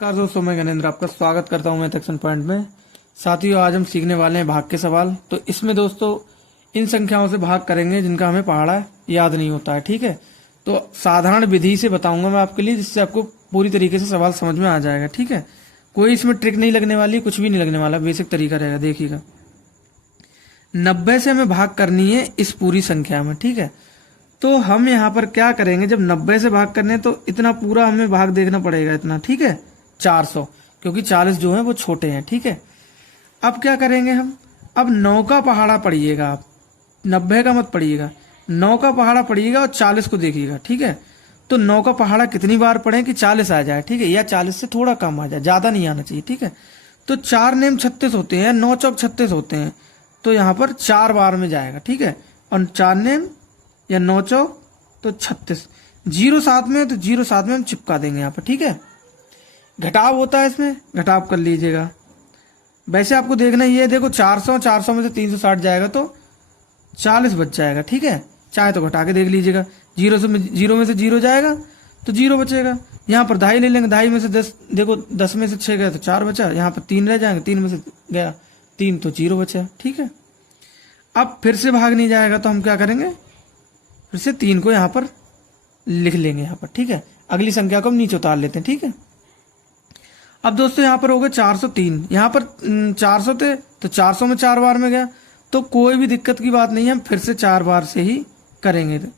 नमस्कार दोस्तों, मैं गणेंद्र आपका स्वागत करता हूं मैथ एक्शन पॉइंट में। साथियों, आज हम सीखने वाले हैं भाग के सवाल। तो इसमें दोस्तों इन संख्याओं से भाग करेंगे जिनका हमें पहाड़ा याद नहीं होता है। ठीक है, तो साधारण विधि से बताऊंगा मैं आपके लिए, जिससे आपको पूरी तरीके से सवाल समझ में आ जाएगा। ठीक है, कोई इसमें ट्रिक नहीं लगने वाली, कुछ भी नहीं लगने वाला, बेसिक तरीका रहेगा। देखिएगा, 90 से हमें भाग करनी है इस पूरी संख्या में। ठीक है, तो हम यहाँ पर क्या करेंगे, जब 90 से भाग करने तो इतना पूरा हमें भाग देखना पड़ेगा, इतना। ठीक है, 400, क्योंकि 40 जो है वो छोटे हैं। ठीक है, अब क्या करेंगे हम, अब 9 का पहाड़ा पढ़िएगा आप, 90 का मत पढ़िएगा, 9 का पहाड़ा पढ़िएगा और 40 को देखिएगा। ठीक है, तो 9 का पहाड़ा कितनी बार पढ़ें कि 40 आ जाए। ठीक है, या 40 से थोड़ा कम आ जाए, ज्यादा नहीं आना चाहिए। ठीक है, तो 4 नेम 36 होते हैं, 9 चौक 36 होते हैं, तो यहाँ पर 4 बार में जाएगा। ठीक है, और 4 नेम या 9 चौक तो 36, 0 साथ में है तो 0 साथ में हम चिपका देंगे यहाँ पर। ठीक है, घटाव होता है इसमें, घटाव कर लीजिएगा। वैसे आपको देखना ये है, देखो 400 में से 360 जाएगा तो 40 बच जाएगा। ठीक है, चाहे तो घटा के देख लीजिएगा, 0 में से 0 जाएगा तो 0 बचेगा। यहाँ पर दहाई ले लेंगे, दहाई में से 10, देखो 10 में से 6 गया तो 4 बचा, यहाँ पर 3 रह जाएंगे, 3 में से गया 3 तो 0 बचा। ठीक है, अब फिर से भाग नहीं जाएगा तो हम क्या करेंगे, फिर से 3 को यहाँ पर लिख लेंगे यहाँ पर। ठीक है, अगली संख्या को हम नीचे उतार लेते हैं। ठीक है, अब दोस्तों यहाँ पर हो गए 403, यहाँ पर 400 थे तो 400 में 4 बार में गया, तो कोई भी दिक्कत की बात नहीं है, हम फिर से 4 बार से ही करेंगे, तो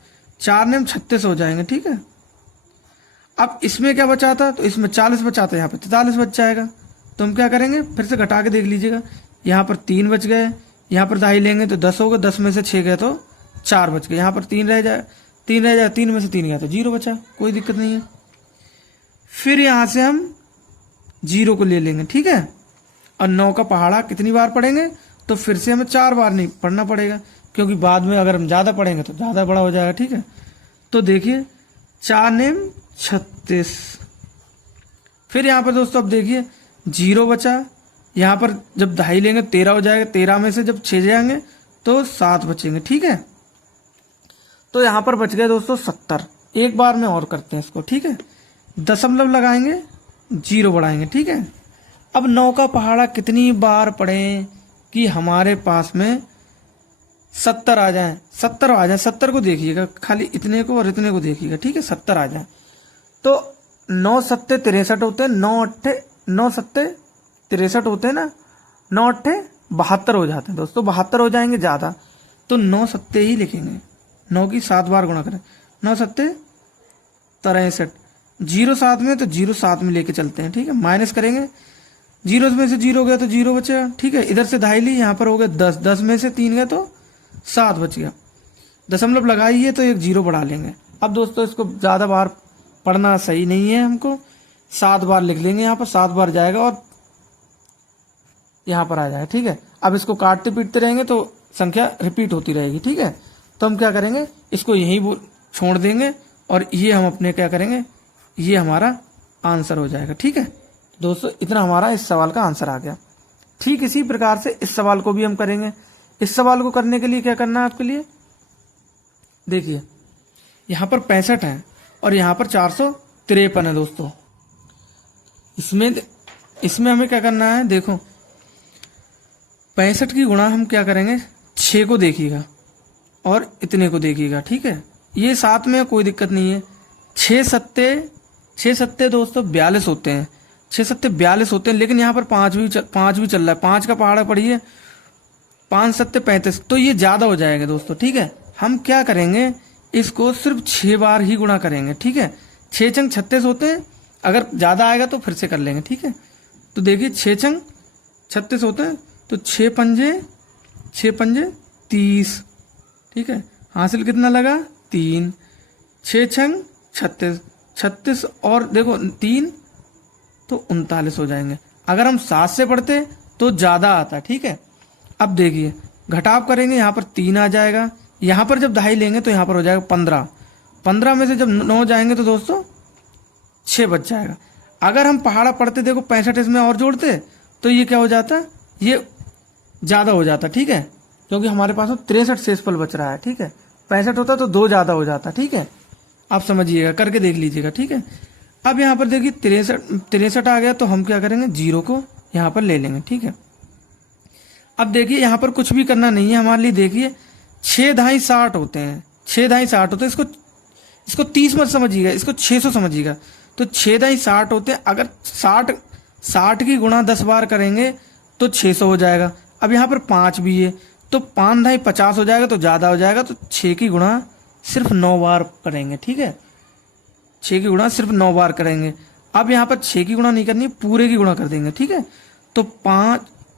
4 नेम 36 हो जाएंगे। ठीक है, अब इसमें क्या बचा था, तो इसमें 40 बचा था, यहाँ पर 43 बच जाएगा। तो हम क्या करेंगे, फिर से घटा के देख लीजिएगा, यहाँ पर 3 बच गए, यहाँ पर दहाई लेंगे तो 10 होगा, 10 में से 6 गए तो 4 बच गए, यहाँ पर 3 रह जाए, 3 में से 3 गया तो 0 बचा, कोई दिक्कत नहीं है। फिर यहाँ से हम 0 को ले लेंगे। ठीक है, और 9 का पहाड़ा कितनी बार पढ़ेंगे, तो फिर से हमें 4 बार नहीं पढ़ना पड़ेगा, क्योंकि बाद में अगर हम ज़्यादा पढ़ेंगे तो ज़्यादा बड़ा हो जाएगा। ठीक है, तो देखिए 4 नेम 36, फिर यहाँ पर दोस्तों अब देखिए 0 बचा, यहाँ पर जब दहाई लेंगे 13 हो जाएगा, 13 में से जब 6 जाएंगे तो 7 बचेंगे। ठीक है, तो यहाँ पर बच गए दोस्तों 70। एक बार में और करते हैं इसको। ठीक है, दशमलव लगाएंगे, 0 बढ़ाएंगे। ठीक है, अब 9 का पहाड़ा कितनी बार पढ़ें कि हमारे पास में 70 आ जाए, 70 आ जाए। 70 को देखिएगा, खाली इतने को और इतने को देखिएगा। ठीक है, 70 आ जाए तो 9 सत्ते 63 होते हैं, 9 सत्ते 63 होते हैं ना, 9 अट्ठे 72 हो जाते हैं दोस्तों, 72 हो जाएंगे ज्यादा, तो 9 सत्ते ही लिखेंगे, 9 की 7 बार गुणा करें, 9 सत्ते 63, 0 साथ में तो 0 साथ में लेके चलते हैं। ठीक है, माइनस करेंगे, 0 में से 0 गया तो 0 बचेगा। ठीक है, इधर से दहाई ली, यहाँ पर हो गया 10, 10 में से 3 गया तो 7 बच गया। दशमलव लगाइए तो एक 0 बढ़ा लेंगे। अब दोस्तों इसको ज्यादा बार पढ़ना सही नहीं है, हमको 7 बार लिख लेंगे, यहाँ पर 7 बार जाएगा और यहाँ पर आ जाएगा। ठीक है, अब इसको काटते पीटते रहेंगे तो संख्या रिपीट होती रहेगी। ठीक है, तो हम क्या करेंगे, इसको यहीं छोड़ देंगे और ये हम अपने क्या करेंगे, ये हमारा आंसर हो जाएगा। ठीक है दोस्तों, इतना हमारा इस सवाल का आंसर आ गया। ठीक इसी प्रकार से इस सवाल को भी हम करेंगे। इस सवाल को करने के लिए क्या करना है आपके लिए, देखिए यहाँ पर 65 है और यहाँ पर 453 है दोस्तों। इसमें हमें क्या करना है, देखो 65 की गुणा हम क्या करेंगे, 6 को देखिएगा और इतने को देखिएगा। ठीक है, ये साथ में कोई दिक्कत नहीं है। 6 सत्ते दोस्तों 42 होते हैं, 6 सत्ते 42 होते हैं, लेकिन यहाँ पर 5 भी चल रहा है। 5 का पहाड़ा पढ़िए, 5 सत्ते 35, तो ये ज्यादा हो जाएगा दोस्तों। ठीक है, हम क्या करेंगे, इसको सिर्फ 6 बार ही गुणा करेंगे। ठीक है, 6 चंग 36 होते हैं, अगर ज्यादा आएगा तो फिर से कर लेंगे। ठीक है, तो देखिए 6 चंग 36 होते हैं, तो 6 पंजे 30। ठीक है, हासिल कितना लगा, 3, 6 छंग 36 और देखो 3 तो 39 हो जाएंगे। अगर हम 7 से पढ़ते तो ज्यादा आता। ठीक है, अब देखिए घटाव करेंगे, यहाँ पर 3 आ जाएगा, यहाँ पर जब दहाई लेंगे तो यहाँ पर हो जाएगा 15, 15 में से जब 9 जाएंगे तो दोस्तों 6 बच जाएगा। अगर हम पहाड़ा पढ़ते, देखो 65 इसमें और जोड़ते तो ये क्या हो जाता, ये ज्यादा हो जाता। ठीक है, क्योंकि हमारे पास 63 शेषफल बच रहा है। ठीक है, 65 होता तो 2 ज्यादा हो जाता। ठीक है, आप समझिएगा, करके देख लीजिएगा। ठीक है, अब यहाँ पर देखिए 63 आ गया, तो हम क्या करेंगे, 0 को यहाँ पर ले लेंगे। ठीक है, अब देखिए यहाँ पर कुछ भी करना नहीं है हमारे लिए। देखिए 6 ढाई 60 होते हैं, 6 ढाई 60 होते हैं। इसको 30 मत समझिएगा, इसको 600 समझिएगा। तो 6 ढाई 60 होते हैं। अगर 60 की गुणा 10 बार करेंगे तो 600 हो जाएगा। अब यहाँ पर 5 भी है, तो 5 ढाई 50 हो जाएगा, तो ज़्यादा हो जाएगा। तो 6 की गुणा सिर्फ 9 बार करेंगे। ठीक है, 6 की गुणा सिर्फ 9 बार करेंगे। अब यहाँ पर 6 की गुणा नहीं करनी, पूरे की गुणा कर देंगे। ठीक है, तो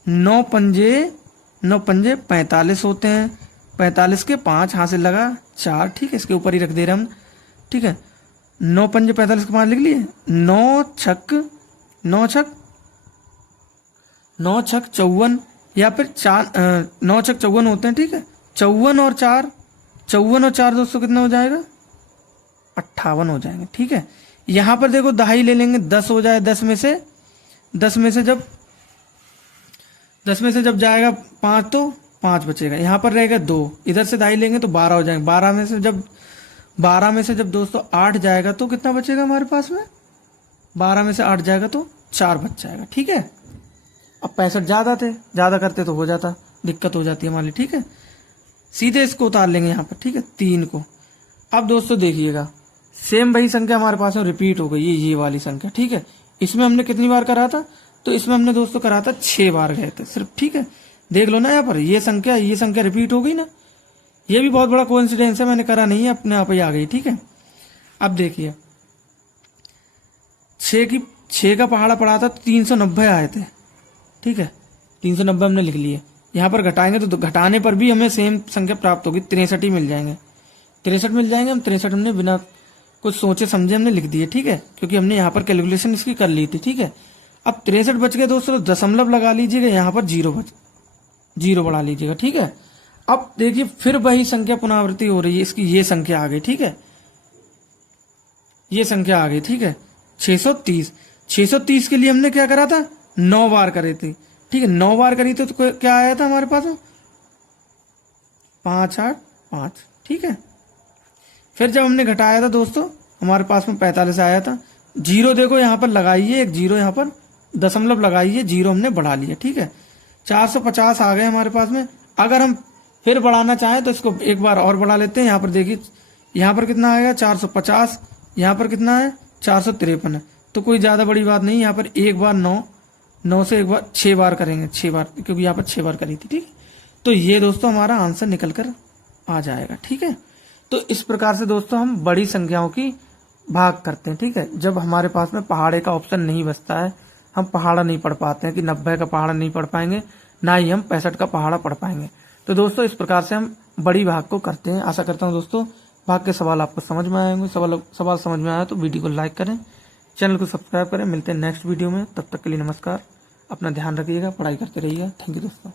9 पंजे 45 होते हैं। 45 के 5 हाथ से लगा 4। ठीक है, इसके ऊपर ही रख दे रहे हम। ठीक है, 9 पंजे 45 के 5 लिख लिए। 9 छक 54, या फिर 9 छक 54 होते हैं। ठीक है, 54 और 4 दोस्तों कितना हो जाएगा, 58 हो जाएंगे। ठीक है, यहाँ पर देखो दहाई ले लेंगे, 10 हो जाए। 10 में से जब जाएगा 5 तो 5 बचेगा। यहाँ पर रहेगा 2, इधर से दहाई लेंगे तो 12 हो जाएंगे। 12 में से जब दोस्तों 8 जाएगा तो कितना बचेगा हमारे पास में, 12 में से 8 जाएगा तो 4 बच जाएगा। ठीक है, अब 65 ज्यादा करते तो हो जाता, दिक्कत हो जाती है हमारी। ठीक है, सीधे इसको उतार लेंगे यहाँ पर। ठीक है, 3 को। अब दोस्तों देखिएगा, सेम वही संख्या हमारे पास में रिपीट हो गई, ये वाली संख्या। ठीक है, इसमें हमने कितनी बार करा था, तो इसमें हमने दोस्तों करा था 6 बार गए थे सिर्फ। ठीक है, देख लो ना यहाँ पर, ये संख्या रिपीट हो गई ना। ये भी बहुत बड़ा कोइंसिडेंस है, मैंने करा नहीं है, अपने आप ही आ गई। ठीक है, अब देखिए 6 का पहाड़ा पड़ा था तो 390 आए थे। ठीक है, 390 हमने लिख लिए। यहाँ पर घटाएंगे तो घटाने पर भी हमें सेम संख्या प्राप्त होगी, 63 ही मिल जाएंगे। 63 मिल जाएंगे। हम 63 हमने बिना कुछ सोचे समझे हमने लिख दिए। ठीक है, क्योंकि हमने यहाँ पर कैलकुलेशन इसकी कर ली थी। ठीक है, अब 63 बच गए दोस्तों, दशमलव लगा लीजिएगा, यहाँ पर 0 बढ़ा लीजिएगा। ठीक है, अब देखिए फिर वही संख्या पुनरावृत्ति हो रही है इसकी, ये संख्या आ गई। ठीक है, ये संख्या आ गई। ठीक है, 630 के लिए हमने क्या करा था, 9 बार करे थे। ठीक है, 9 बार करी थी तो क्या आया था हमारे पास में, 5 8 5। ठीक है, फिर जब हमने घटाया था दोस्तों हमारे पास में 45 आया था। 0 देखो यहाँ पर लगाइए, एक 0 यहाँ पर दशमलव लगाइए, 0 हमने बढ़ा लिया। ठीक है, 450 आ गए हमारे पास में। अगर हम फिर बढ़ाना चाहें तो इसको एक बार और बढ़ा लेते हैं। यहाँ पर देखिए, यहाँ पर कितना आएगा 450, यहाँ पर कितना है 453 है। तो कोई ज्यादा बड़ी बात नहीं, यहाँ पर एक बार 9 से एक बार 6 बार करेंगे, 6 बार, क्योंकि यहाँ पर 6 बार करी थी। ठीक, तो ये दोस्तों हमारा आंसर निकल कर आ जाएगा। ठीक है, तो इस प्रकार से दोस्तों हम बड़ी संख्याओं की भाग करते हैं। ठीक है, जब हमारे पास में पहाड़े का ऑप्शन नहीं बचता है, हम पहाड़ा नहीं पढ़ पाते हैं कि 90 का पहाड़ा नहीं पढ़ पाएंगे, ना ही हम 65 का पहाड़ा पढ़ पाएंगे। तो दोस्तों इस प्रकार से हम बड़ी भाग को करते हैं। आशा करता हूं दोस्तों भाग के सवाल आपको समझ में आएंगे। सवाल समझ में आया तो वीडियो को लाइक करें, चैनल को सब्सक्राइब करें। मिलते हैं नेक्स्ट वीडियो में, तब तक के लिए नमस्कार। अपना ध्यान रखिएगा, पढ़ाई करते रहिएगा। थैंक यू दोस्तों।